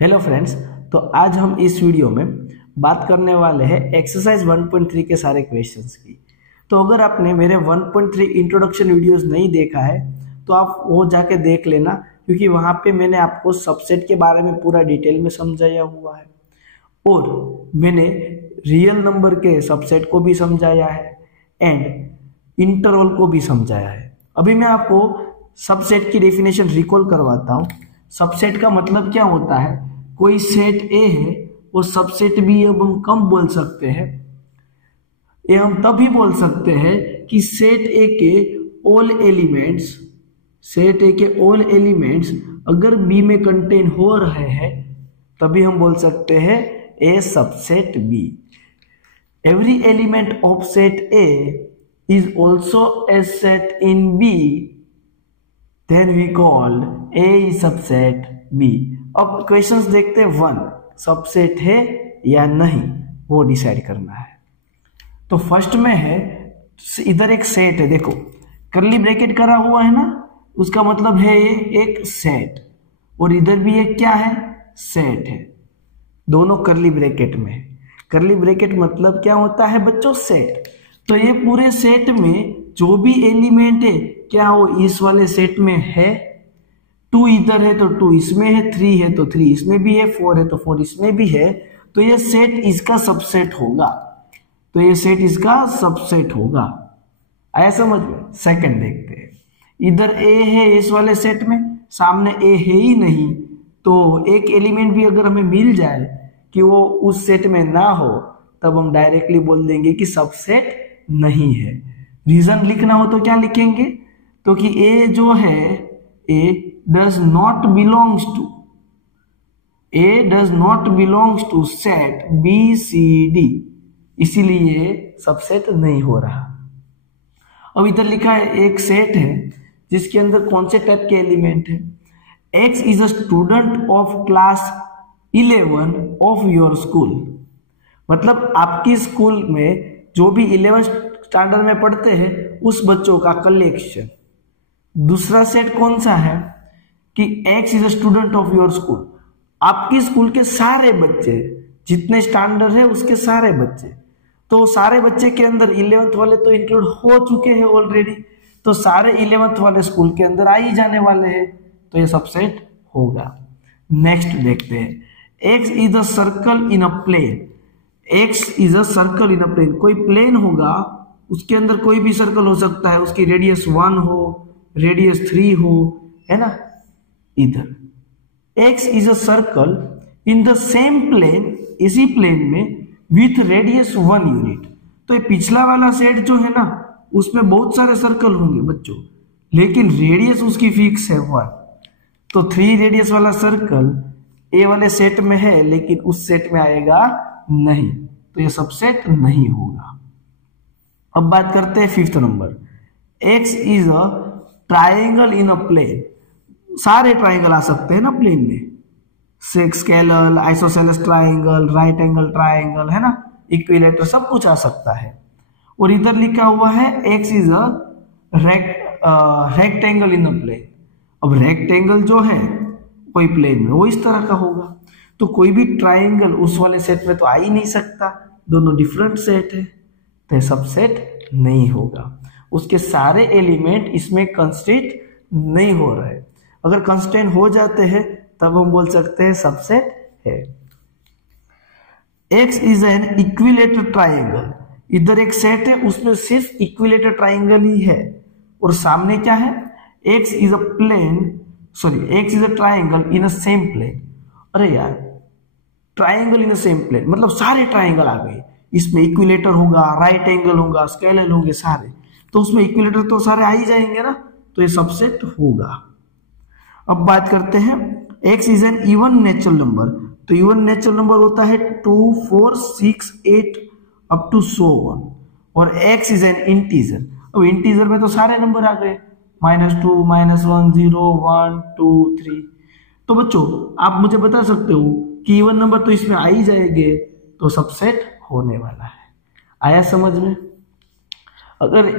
Hello friends. तो आज हम इस वीडियो में बात करने वाले हैं एक्सरसाइज 1.3 के सारे क्वेश्चंस की। तो अगर आपने मेरे 1.3 इंट्रोडक्शन वीडियोस नहीं देखा है तो आप वो जाके देख लेना, क्योंकि वहाँ पे मैंने आपको सबसेट के बारे में पूरा डिटेल में समझाया हुआ है और मैंने रियल नंबर के सबसेट को भी समझाया है एंड इंटरवल को भी समझाया है। अभी मैं आपको सबसेट की डेफिनेशन रिकॉल करवाता हूँ। सबसेट का मतलब क्या होता है? कोई सेट ए है वो सबसेट बी अब हम कम बोल सकते हैं। ये हम तभी बोल सकते हैं कि सेट ए के ऑल एलिमेंट्स अगर बी में कंटेन हो रहे हैं तभी हम बोल सकते हैं A subset B. Every element of set A is also a set in B, then we call A is subset B। अब क्वेश्चंस देखते हैं। 1 सबसेट है या नहीं वो डिसाइड करना है। तो फर्स्ट में है, इधर एक सेट है, देखो कर्ली ब्रैकेट करा हुआ है ना, उसका मतलब है ये एक सेट, और इधर भी एक क्या है, सेट है। दोनों कर्ली ब्रैकेट में है। कर्ली ब्रैकेट मतलब क्या होता है बच्चों, सेट। तो ये पूरे सेट में जो भी एलिमेंट है क्या वो इस वाले सेट में है। 2 इधर है तो 2 इसमें है, 3 है तो 3 इसमें भी है, 4 है तो 4 इसमें भी है। तो ये सेट इसका सबसेट होगा। आया समझ में? सेकंड देखते हैं। इधर ए है इस वाले सेट में, सामने ए है ही नहीं, तो एक एलिमेंट भी अगर हमें मिल जाए कि वो उस सेट में ना हो तब हम डायरेक्टली बोल देंगे कि सबसेट नहीं है। रीजन लिखना हो तो क्या लिखेंगे, तो कि ए जो है A does not belongs to set B C D, इसीलिए सबसेट नहीं हो रहा। अब इधर लिखा है एक सेट है जिसके अंदर कौन से टाइप के एलिमेंट है। X is a student of class 11 of your school, मतलब आपकी स्कूल में जो भी 11th स्टैंडर्ड में पढ़ते हैं उस बच्चों का कलेक्शन। दूसरा सेट कौन सा है कि x is a student of your school, आपकी स्कूल के सारे बच्चे जितने स्टैंडर्ड है उसके सारे बच्चे। तो सारे बच्चे के अंदर 11th वाले तो इंक्लूड हो चुके हैं ऑलरेडी, तो सारे 11th वाले स्कूल के अंदर आ ही जाने वाले हैं, तो ये सबसेट होगा। नेक्स्ट देखते हैं। X is a circle in a plane. कोई प्लेन होगा, उसके अंदर कोई भी सर्कल हो सकता है, उसकी रेडियस 1 हो, रेडियस 3 हो, है ना। इधर X is a circle in the same plane, इसी प्लेन में विथ रेडियस 1 यूनिट। तो ये पिछला वाला सेट जो है ना उसमें बहुत सारे सर्कल होंगे बच्चों, लेकिन रेडियस उसकी फिक्स है 1। तो 3 रेडियस वाला सर्कल ए वाले सेट में है लेकिन उस सेट में आएगा नहीं, तो ये सबसेट नहीं होगा। अब बात करते हैं 5th number. X is a triangle in a plane. सारे ट्राइंगल आ सकते हैं ना प्लेन में, scalene, isosceles triangle, right angle triangle, है ना, इक्विलेटर, सब कुछ आ सकता है। और इधर लिखा हुआ है x is a rectangle in a plane. अब रेक्टेंगल जो है कोई प्लेन में वो इस तरह का होगा, तो कोई भी ट्राइंगल उस वाले सेट में तो आ ही नहीं सकता, दोनों डिफरेंट सेट है, तो सबसेट नहीं होगा। उसके सारे एलिमेंट इसमें कंस्ट्रेंट नहीं हो रहे। अगर कंस्ट्रेंट हो जाते हैं तब हम बोल सकते हैं सबसेट है। X is an equilateral triangle. इधर एक सेट है उसमें सिर्फ इक्विलेटर ट्राइंगल ही है, और सामने क्या है, x is a triangle in a same plane. अरे यार, triangle in the same plane मतलब सारे ट्राइंगल आ गए, इसमें इक्विलेटर होगा, राइट एंगल होगा, स्केलर होंगे सारे, तो उसमें इक्विलेटर तो सारे आ ही जाएंगे ना, तो ये सबसेट होगा। अब बात करते हैं, X is an even natural number. तो इवन नेचुरल नंबर होता है 2, 4, 6, 8 अप टू so on, और एक्स इज एन इंटीजर। अब इंटीजर में तो सारे नंबर आ गए, -2, -1, 0, 1, 2, 3। तो बच्चों आप मुझे बता सकते हो कि इवन नंबर तो इसमें आ ही जाएंगे, तो सबसेट होने वाला है। आया समझ में? अगर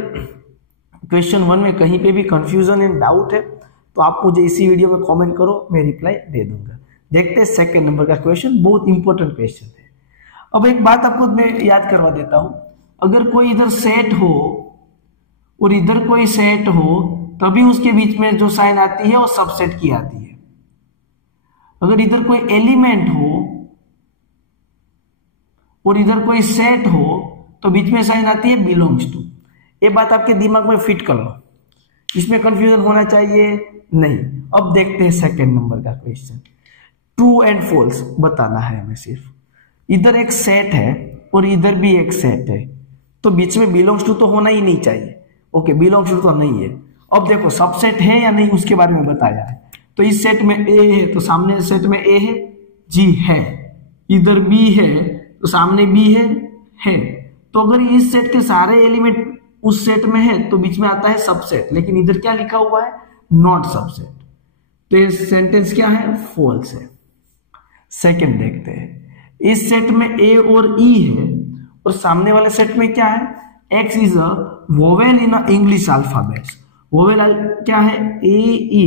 क्वेश्चन 1 में कहीं पे भी कंफ्यूजन एंड डाउट है तो आप मुझे इसी वीडियो में कमेंट करो, मैं रिप्लाई दे दूंगा। देखते हैं सेकंड नंबर का क्वेश्चन, बहुत इंपॉर्टेंट क्वेश्चन है। अब एक बात आपको मैं याद करवा देता हूं, अगर कोई इधर सेट हो और इधर कोई सेट हो तभी उसके बीच में जो साइन आती है वो सबसेट की आती है। अगर इधर कोई एलिमेंट हो और इधर कोई सेट हो तो बीच में साइन आती है बिलोंग्स टू। ये बात आपके दिमाग में फिट कर लो, इसमें कंफ्यूजन होना चाहिए नहीं। अब देखते हैं सेकंड नंबर का क्वेश्चन, ट्रू एंड फॉल्स बताना है हमें सिर्फ। इधर एक सेट है और इधर भी एक सेट है, तो बीच में बिलोंग्स टू तो होना ही नहीं चाहिए। ओके, बिलोंग्स टू तो नहीं है। अब देखो सबसेट है या नहीं उसके बारे में बताया है। तो इस सेट में ए है तो सामने सेट में ए है, जी है। इधर बी है तो सामने बी है। तो अगर इस सेट के सारे एलिमेंट उस सेट में है तो बीच में आता है सबसेट, लेकिन इधर क्या लिखा हुआ है, नॉट सबसेट। तो ये सेंटेंस क्या है, फॉल्स है। सेकंड देखते हैं, इस सेट में ए और ई है और सामने वाले सेट में क्या है, x is a vowel in English alphabet. Vowel क्या है, ए ई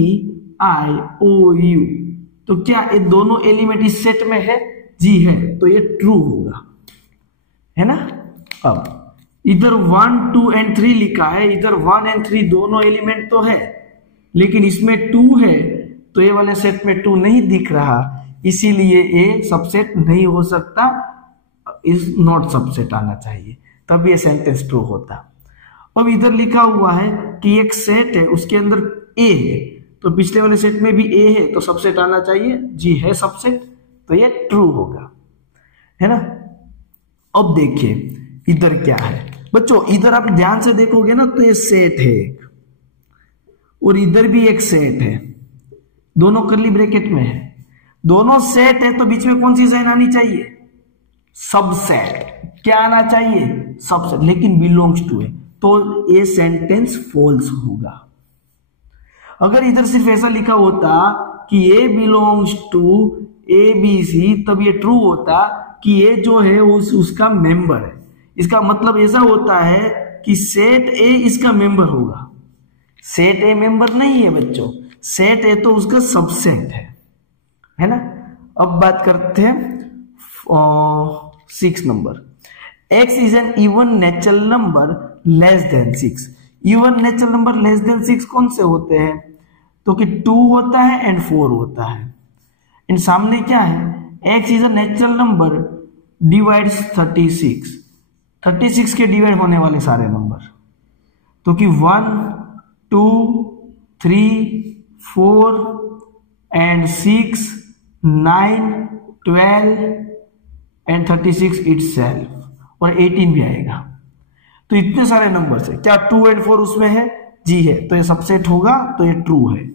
आई ओ यू। तो क्या ये दोनों एलिमेंट इस सेट में है, जी है, तो ये ट्रू होगा, है ना। अब इधर 1 2 एंड 3 लिखा है, इधर 1 एंड 3 दोनों एलिमेंट तो है, लेकिन इसमें 2 है तो ये वाले सेट में 2 नहीं दिख रहा, इसीलिए ये सबसेट नहीं हो सकता, इज नॉट सबसेट आना चाहिए, तब ये सेंटेंस ट्रू होता। अब इधर लिखा हुआ है कि एक सेट है उसके अंदर ए है, तो पिछले वाले सेट में भी ए है तो सबसेट आना चाहिए, जी है सबसेट, तो ये ट्रू होगा, है ना। अब देखिए इधर क्या है बच्चों, इधर आप ध्यान से देखोगे ना तो ये सेट है एक, और इधर भी एक सेट है, दोनों कर्ली ब्रैकेट में है, दोनों सेट है तो बीच में कौन सी साइन आनी चाहिए, सबसेट। क्या आना चाहिए, सबसेट, लेकिन बिलोंग्स टू है, तो ये सेंटेंस फॉल्स होगा। अगर इधर सिर्फ ऐसा लिखा होता कि A belongs to A B C, तब ये ट्रू होता कि ये जो है उसका मेंबर है। इसका मतलब ऐसा होता है कि सेट ए इसका मेंबर होगा। सेट ए मेंबर नहीं है बच्चों, सेट ए तो उसका सबसेट है ना। अब बात करते हैं 6 number, x is an even natural number less than 6। Even natural number less than 6 कौन से होते हैं, तो कि 2 होता है एंड 4 होता है। इन सामने क्या है, x is a natural number divides 36, 36 के डिवाइड होने वाले सारे नंबर, तो कि 1 2 3 4 एंड 6 9 12 एंड 36 इटसेल्फ, और 18 भी आएगा। तो इतने सारे नंबर है, क्या 2 एंड 4 उसमें है, जी है, तो ये सबसेट होगा, तो ये ट्रू है।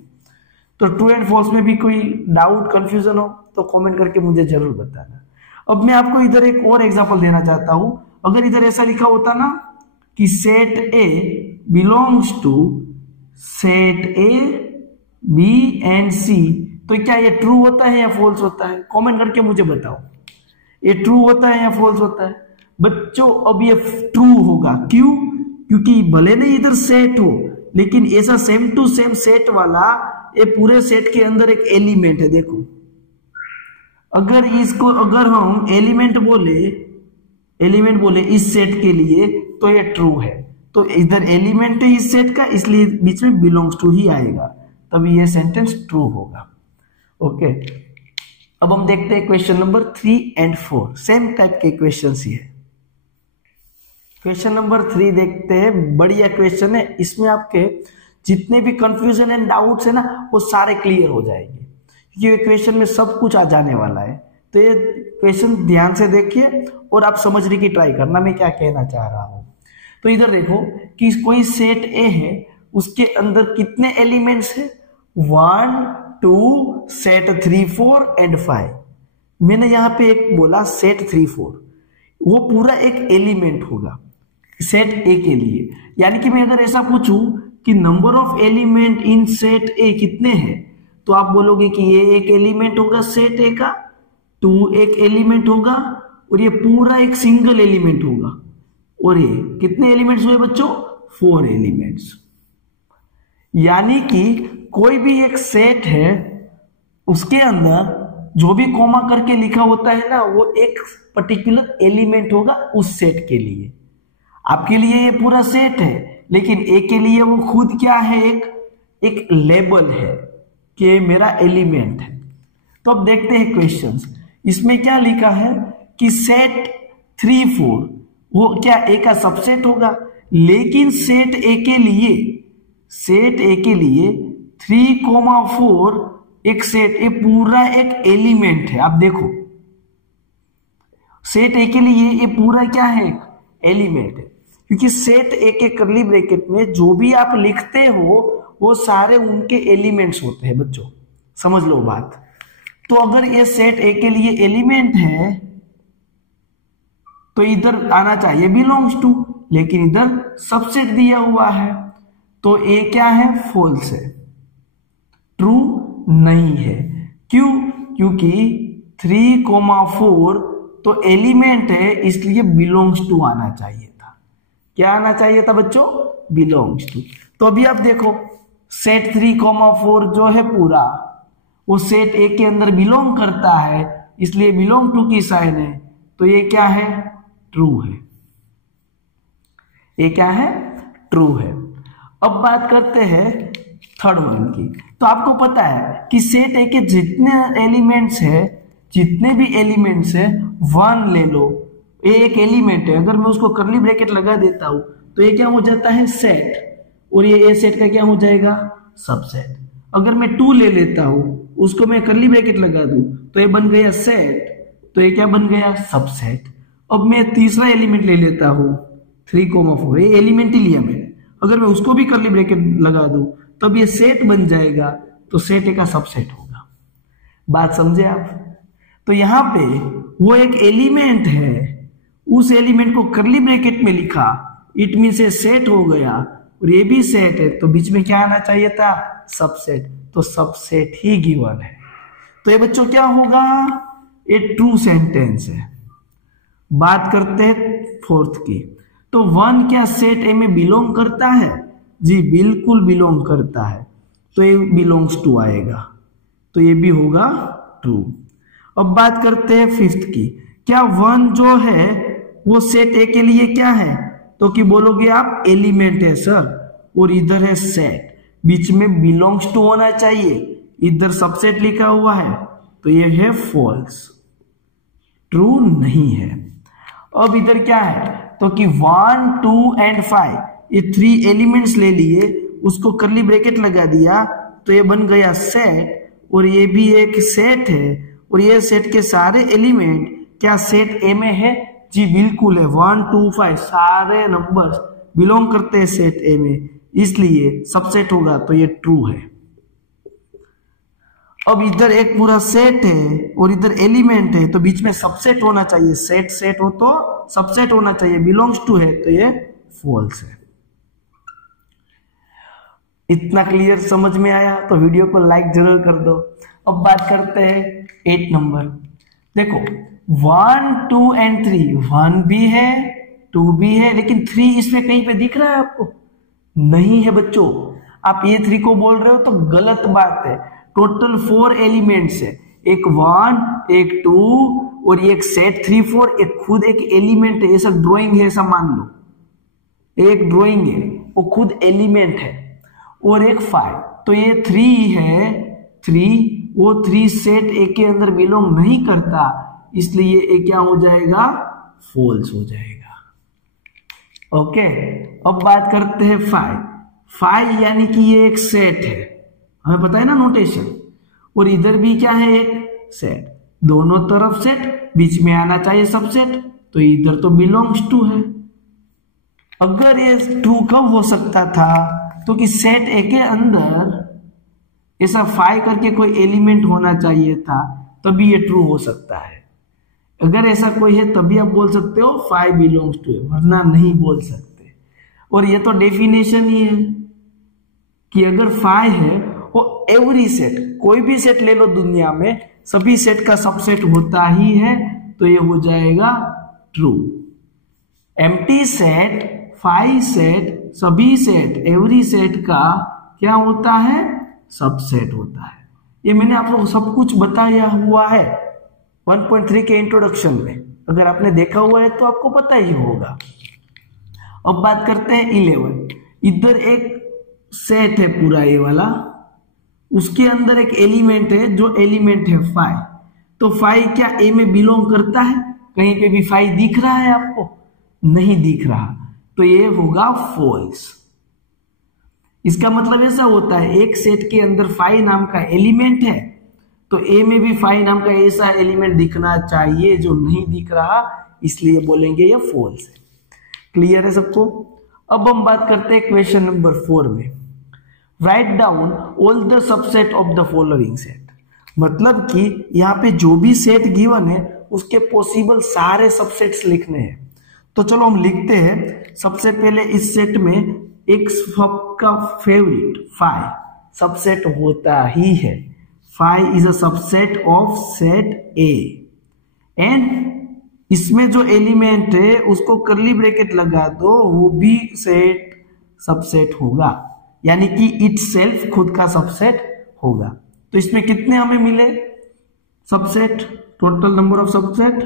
तो ट्रू एंड फॉल्स में भी कोई डाउट कंफ्यूजन हो तो कमेंट करके मुझे जरूर बताना। अब मैं आपको इधर एक और एग्जांपल देना चाहता हूं, अगर इधर ऐसा लिखा होता ना कि set A belongs to set A B and C, तो क्या ये ट्रू होता है या फॉल्स होता है, कमेंट करके मुझे बताओ, ये ट्रू होता है या फॉल्स होता है। बच्चों अब ये ट्रू होगा, क्यों, क्योंकि भले नहीं इधर सेट हो, लेकिन ऐसा सेम टू सेम सेट वाला ये पूरे सेट के अंदर एक एलिमेंट है। देखो अगर इसको अगर हम एलिमेंट बोले इस सेट के लिए तो ये ट्रू है, तो इधर एलिमेंट है इस सेट का, इसलिए बीच में बिलोंग्स टू ही आएगा, तभी ये सेंटेंस ट्रू होगा। ओके, अब हम देखते हैं question number 3 and 4, same type के क्वेश्चन ही है। क्वेश्चन नंबर 3 देखते हैं, बढ़िया क्वेश्चन है, इसमें आपके जितने भी कंफ्यूजन एंड डाउट्स है ना वो सारे क्लियर हो जाएंगे, क्योंकि ये क्वेश्चन में सब कुछ आ जाने वाला है। तो ये क्वेश्चन ध्यान से देखिए और आप समझने की ट्राई करना मैं क्या कहना चाह रहा हूं। तो इधर देखो कि कोई सेट ए है, उसके अंदर कितने एलिमेंट्स है, 1 2 सेट 3 4 एंड 5। मैंने यहां पे एक बोला सेट 3 4, वो पूरा एक एलिमेंट होगा सेट ए के लिए। यानी कि मैं अगर ऐसा पूछूं कि number of element in set ए कितने हैं, तो आप बोलोगे कि ये एक एलिमेंट होगा सेट ए का, 2 एक एलिमेंट होगा, और ये पूरा एक सिंगल एलिमेंट होगा। और ये कितने एलिमेंट्स हुए बच्चों, 4 एलिमेंट्स। यानी कि कोई भी एक सेट है उसके अंदर जो भी कॉमा करके लिखा होता है ना वो एक पर्टिकुलर एलिमेंट होगा उस सेट के लिए। आपके लिए ये पूरा सेट है, लेकिन ए के लिए वो खुद क्या है, एक लेबल है कि ये मेरा एलिमेंट है। तो अब देखते हैं क्वेश्चंस। इसमें क्या लिखा है कि सेट 3 4 वो क्या ए का सबसेट होगा, लेकिन सेट ए के लिए 3,4 एक सेट, ये पूरा एक एलिमेंट है। आप देखो सेट ए के लिए ये पूरा क्या है, एलिमेंट है, क्योंकि सेट ए के कर्ली ब्रैकेट में जो भी आप लिखते हो वो सारे उनके एलिमेंट्स होते हैं बच्चों, समझ लो बात। तो अगर ये सेट ए के लिए एलिमेंट है तो इधर आना चाहिए बिलोंग्स टू, लेकिन इधर सबसेट दिया हुआ है तो ए क्या है, फॉल्स है, ट्रू नहीं है। क्यों, क्योंकि 3,4 तो एलिमेंट है, इसलिए बिलोंग्स टू आना चाहिए था। क्या आना चाहिए था बच्चों, बिलोंग्स टू। तो अभी आप देखो सेट 3,4 जो है पूरा वो सेट ए के अंदर बिलोंग करता है, इसलिए बिलोंग टू की साइन है, तो ये क्या है, ट्रू है। ये क्या है, ट्रू है। अब बात करते हैं थर्ड वन की। तो आपको पता है कि सेट ए के जितने एलिमेंट्स है, जितने भी एलिमेंट्स है, 1 ले लो, ये एक एलिमेंट है। अगर मैं उसको कर्ली ब्रैकेट लगा देता हूं तो ये क्या हो जाता है, सेट, और ये ए सेट का क्या हो जाएगा, सबसेट। अगर मैं 2 ले लेता हूं, उसको मैं कर्ली ब्रैकेट लगा दूं तो ये बन गया सेट, तो ये क्या बन गया, सबसेट। अब मैं तीसरा एलिमेंट ले लेता हूं 3,4, ये एलिमेंट ही लिया मैंने, अगर मैं उसको भी कर्ली ब्रैकेट लगा दूं तब ये सेट बन जाएगा, तो सेट ए का सबसेट होगा। बात समझे आप। तो यहां पे वो एक एलिमेंट है, उस एलिमेंट को कर्ली ब्रैकेट में लिखा, इट मीन से सेट हो गया, और ये भी सेट है, तो बीच में क्या आना चाहिए था, सबसेट, तो सबसेट ही गिवन है। तो ये बच्चों क्या होगा, ये ट्रू सेंटेंस है। बात करते हैं फोर्थ की। तो 1 क्या सेट ए में बिलोंग करता है, जी बिल्कुल बिलोंग करता है, तो ये बिलोंग्स टू आएगा, तो ये भी होगा ट्रू। अब बात करते हैं फिफ्थ की। क्या 1 जो है वो सेट ए के लिए क्या है, तो कि बोलोगे आप एलिमेंट है सर, और इधर है सेट, बीच में बिलोंग्स टू होना चाहिए, इधर सबसेट लिखा हुआ है, तो ये है फॉल्स, ट्रू नहीं है। अब इधर क्या है, तो कि 1 2 एंड 5 ये 3 एलिमेंट्स ले लिए, उसको कर्ली ब्रैकेट लगा दिया, तो ये बन गया सेट, और ये भी एक सेट है, और ये सेट के सारे एलिमेंट क्या सेट ए में है, जी बिल्कुल है। 1 2 5 सारे नंबर्स बिलोंग करते हैं सेट ए में, इसलिए सबसेट होगा, तो ये ट्रू है। अब इधर एक पूरा सेट है और इधर एलिमेंट है, तो बीच में सबसेट होना चाहिए, सेट सेट हो तो सबसेट होना चाहिए, बिलोंग्स टू है, तो ये फॉल्स है। इतना क्लियर समझ में आया तो वीडियो को लाइक जरूर कर दो। अब बात करते हैं 8 नंबर। देखो 1 2 एंड 3, 1 भी है 2 भी है, लेकिन 3 इसमें कहीं पे दिख रहा है आपको, नहीं है बच्चों। आप ये 3 को बोल रहे हो तो गलत बात है। टोटल 4 एलिमेंट्स है, एक 1 एक 2 और एक सेट 3 4, एक खुद एक एलिमेंट है, ऐसा ड्राइंग है, ऐसा मान लो, एक ड्राइंग है वो खुद एलिमेंट है, और एक 5, तो ये 3 है 3, वो 3 सेट ए के अंदर बिलोंग नहीं करता, इसलिए ये क्या हो जाएगा, फॉल्स हो जाएगा। ओके। अब बात करते हैं 5 यानी कि ये एक सेट है, हमें पता है ना नोटेशन, और इधर भी क्या है, एक सेट, दोनों तरफ सेट, बीच में आना चाहिए सबसेट, तो इधर तो बिलोंग्स टू है। अगर ये ट्रू कब हो सकता था, तो कि सेट ए के अंदर ऐसा 5 करके कोई एलिमेंट होना चाहिए था, तभी ये ट्रू हो सकता है। अगर ऐसा कोई है तभी आप बोल सकते हो 5 बिलोंग्स टू है, वरना नहीं बोल सकते। और ये तो डेफिनेशन ही है कि अगर 5 है वो एवरी सेट, कोई भी सेट ले लो दुनिया में, सभी सेट का सबसेट होता ही है, तो ये हो जाएगा ट्रू। एम्प्टी सेट, 5 सेट, सभी सेट, एवरी सेट का क्या होता है, सबसेट होता है, ये मैंने आप लोगों को सब कुछ बताया हुआ है 1.3 के इंट्रोडक्शन में। अगर आपने देखा हुआ है तो आपको पता ही होगा। अब बात करते हैं 11। इधर एक सेट है पूरा ये वाला, उसके अंदर एक एलिमेंट है जो एलिमेंट है 5। तो 5 क्या ए में बिलोंग करता है? कहीं पे भी 5 दिख रहा है आपको? नहीं दिख रहा, तो ये होगा फॉल्स। इसका मतलब ऐसा होता है एक सेट के अंदर 5 नाम का एलिमेंट है तो ए में भी 5 नाम का ऐसा एलिमेंट दिखना चाहिए जो नहीं दिख रहा, इसलिए बोलेंगे ये फॉल्स है। क्लियर है सबको? अब हम बात करते हैं क्वेश्चन नंबर 4 में। Write down all the subset of the following set. मतलब कि यहाँ पे जो भी सेट गिवन है उसके पॉसिबल सारे सबसेट्स लिखने हैं। तो चलो हम लिखते हैं। सबसे पहले इस सेट में एक सबका फेवरेट 5 सबसेट होता ही है। 5 is a subset of set A and इसमें जो एलिमेंट है उसको करली ब्रैकेट लगा दो, वो भी सेट सबसेट होगा, यानी कि इटसेल्फ खुद का सबसेट होगा। तो इसमें कितने हमें मिले subset? Total number of subset,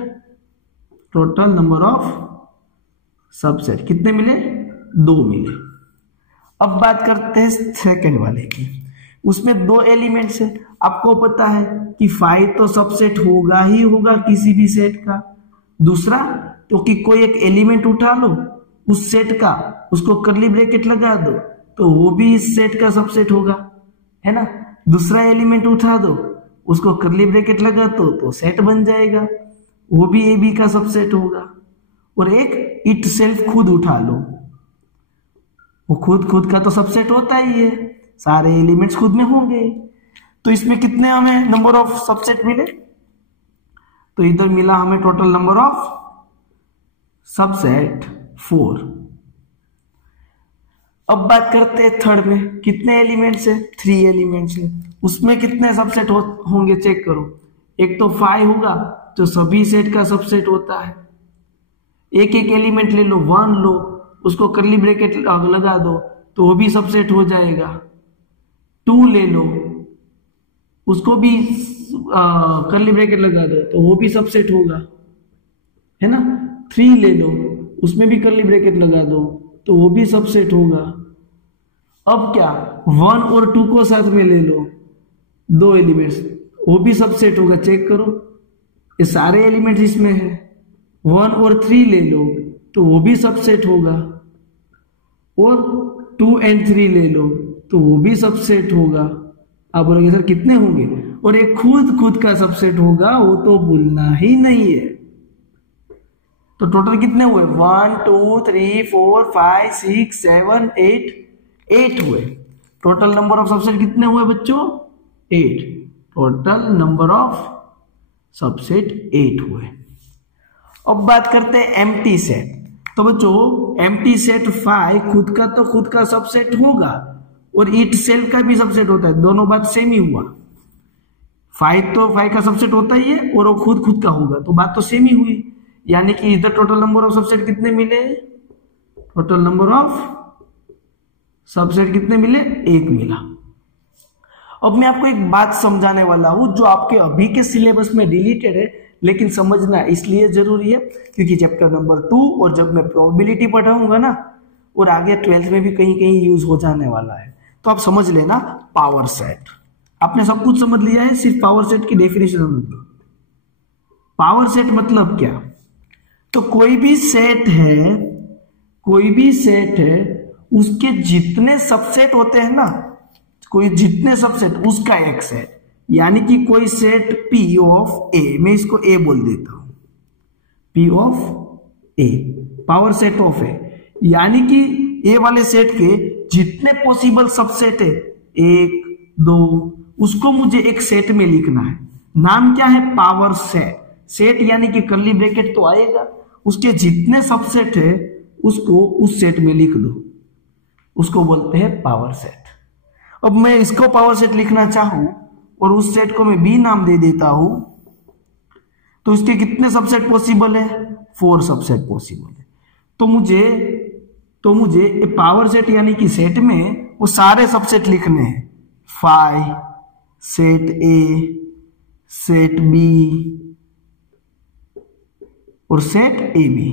total number of subset कितने मिले? 2 मिले। अब बात करते हैं सेकंड वाले की। उसमें 2 एलिमेंट्स है। आपको पता है कि 5 तो सबसेट होगा ही होगा किसी भी सेट का। दूसरा तो कि कोई एक एलिमेंट उठा लो उस सेट का, उसको करली ब्रैकेट लगा दो तो वो भी इस सेट का सबसेट होगा, है ना। दूसरा एलिमेंट उठा दो, उसको करली ब्रैकेट लगा दो तो सेट बन जाएगा, वो भी ए बी का सबसेट होगा। और एक इट सेल्फ खुद उठा लो, वो खुद का तो सबसेट होता ही है, सारे एलिमेंट्स खुद में होंगे। तो इसमें कितने हमें नंबर ऑफ सबसेट मिले? तो इधर मिला हमें टोटल नंबर ऑफ सबसेट 4। अब बात करते हैं थर्ड में। कितने एलिमेंट्स है? 3 एलिमेंट्स है। उसमें कितने सबसेट होंगे चेक करो। एक तो 5 होगा तो सभी सेट का सबसेट होता है। एक एक एलिमेंट ले लो, 1 लो, उसको करली ब्रैकेट लगा दो तो वो भी सबसेट हो जाएगा। 2 ले लो, उसको भी करली ब्रैकेट लगा दो तो वो भी सबसेट होगा, है ना। 3 ले लो, उसमें भी करली ब्रैकेट लगा दो तो वो भी सबसेट होगा। अब क्या 1 और 2 को साथ में ले लो, 2 एलिमेंट्स, वो भी सबसेट होगा। चेक करो, ये सारे एलिमेंट्स इसमें है। 1 और 3 ले लो तो वो भी सबसेट होगा। और 2 और 3 ले लो तो वो भी सबसेट होगा। आप बोलोगे सर कितने होंगे? और ये खुद का सबसेट होगा, वो तो भूलना ही नहीं है। तो टोटल कितने हुए? 1 2 3 4 5 6 7 8 हुए। टोटल नंबर ऑफ सबसेट कितने हुए बच्चों? 8। टोटल नंबर ऑफ सबसेट 8 हुए। अब बात करते हैं एम्प्टी सेट। तो बच्चों एम्प्टी सेट 5 खुद का सबसेट होगा और इट सेल्फ का भी सबसेट होता है, दोनों बात सेम ही हुआ। 5 तो 5 का सबसेट होता ही है और वो खुद का होगा, तो बात तो सेम ही हुई। यानी कि इधर टोटल नंबर ऑफ सबसेट कितने मिले? टोटल नंबर ऑफ सबसेट कितने मिले? 1 मिला। अब मैं आपको एक बात समझाने वाला हूं जो आपके अभी के सिलेबस में डिलीटेड है, लेकिन समझना इसलिए जरूरी है क्योंकि चैप्टर नंबर 2 और जब मैं प्रोबेबिलिटी पढ़ाऊंगा ना, और आगे 12th में भी कहीं यूज हो जाने वाला है, तो आप समझ लेना। पावर सेट आपने सब कुछ समझ लिया है, सिर्फ पावर सेट की डेफिनेशन समझ लो। पावर सेट मतलब क्या? तो कोई भी सेट है उसके जितने सबसेट होते हैं ना, कोई जितने सबसेट उसका एक सेट, यानी कि कोई सेट P ऑफ A, मैं इसको A बोल देता हूं, P of A power set of A, यानी कि A वाले सेट के जितने पॉसिबल सबसेट है 1 2, उसको मुझे एक सेट में लिखना है। नाम क्या है? Power set. सेट यानी कि करली ब्रैकेट तो आएगा, उसके जितने सबसेट है उसको उस सेट में लिख दो, उसको बोलते हैं पावर सेट। अब मैं इसको पावर सेट लिखना चाहूं और उस सेट को मैं B नाम दे देता हूं, तो उसके कितने सबसेट पॉसिबल है? 4 सबसेट पॉसिबल है। तो मुझे पावर सेट यानी कि सेट में वो सारे सबसेट लिखने हैं। 5 सेट ए, सेट बी और सेट ए बी।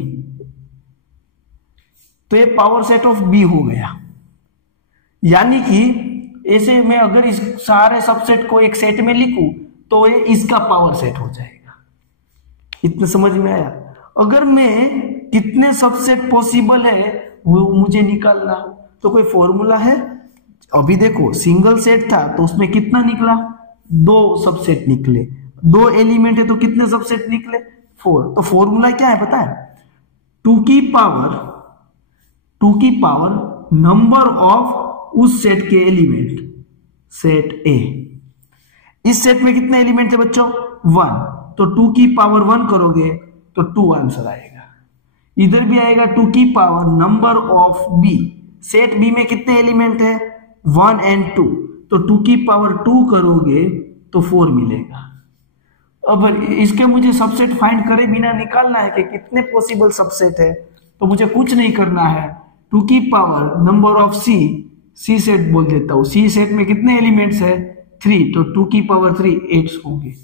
तो ये पावर सेट ऑफ बी हो गया। यानी कि ऐसे मैं अगर इस सारे सबसेट को एक सेट में लिखूं तो ये इसका पावर सेट हो जाएगा। इतना समझ में आया? अगर मैं कितने सबसेट पॉसिबल है वो मुझे निकालना हो तो कोई फॉर्मूला है? अभी देखो सिंगल सेट था तो उसमें कितना निकला? 2 सबसेट निकले। 2 एलिमेंट है तो कितने सबसेट निकले? 4। तो फॉर्मूला क्या है पता है? 2 की पावर नंबर ऑफ उस सेट के एलिमेंट, सेट ए। इस सेट में कितने एलिमेंट थे बच्चों? 1। तो 2 की पावर 1 करोगे तो 2 आंसर आएगा। इधर भी आएगा 2 की power number of B. Set B में कितने एलिमेंट है? 1 and 2। तो 2 की पावर 2 करोगे तो 4 मिलेगा। अब इसके मुझे सबसेट फाइंड करे बिना निकालना है कि कितने पॉसिबल सबसेट है, तो मुझे कुछ नहीं करना है। 2 की power number of C set बोल देता हूं। सी सेट में कितने एलिमेंट्स है? 3। तो 2 की पावर 3 8 होंगे।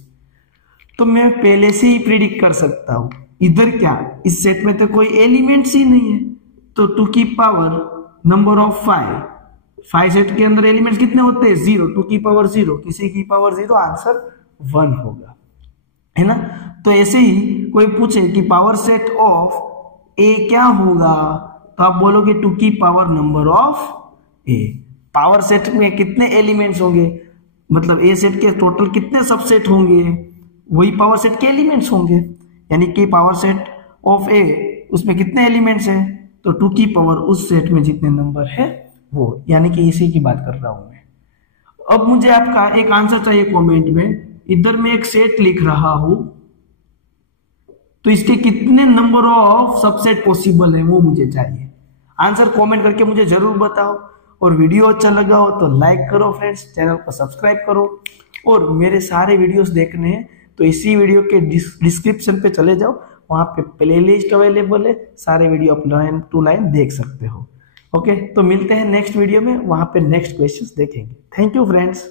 तो मैं पहले से ही प्रिडिक्ट कर सकता हूं इधर क्या, इस सेट में तो कोई एलिमेंट्स ही नहीं है। तो 2 की पावर नंबर ऑफ 5 सेट के अंदर एलिमेंट्स कितने होते हैं? 0। 2 की पावर 0, किसी की पावर 0, आंसर 1 होगा, है ना। तो ऐसे ही कोई पूछे कि पावर सेट ऑफ ए क्या होगा तो आप बोलोगे 2 की power number of A. Power set में कितने एलिमेंट्स होंगे, मतलब ए सेट के टोटल कितने सबसेट होंगे, वही पावर सेट के एलिमेंट्स होंगे। यानी कि पावर सेट ऑफ ए उसमें कितने एलिमेंट्स हैं? तो 2 की पावर उस सेट में जितने नंबर है वो, यानी कि इसी की बात कर रहा हूं मैं। अब मुझे आपका एक आंसर चाहिए कमेंट में। इधर मैं एक सेट लिख रहा हूं तो इसके कितने नंबर ऑफ सबसेट पॉसिबल है वो मुझे चाहिए। आंसर कमेंट करके मुझे जरूर बताओ। और वीडियो अच्छा लगा हो तो लाइक करो फ्रेंड्स, चैनल को सब्सक्राइब करो। और मेरे सारे वीडियोस देखने हैं तो इसी वीडियो के डिस्क्रिप्शन पे चले जाओ, वहां पे प्लेलिस्ट अवेलेबल है, सारे वीडियो आप लाइन टू लाइन देख सकते हो। ओके, तो मिलते हैं नेक्स्ट वीडियो में, वहां पे नेक्स्ट क्वेश्चंस देखेंगे। Thank you friends.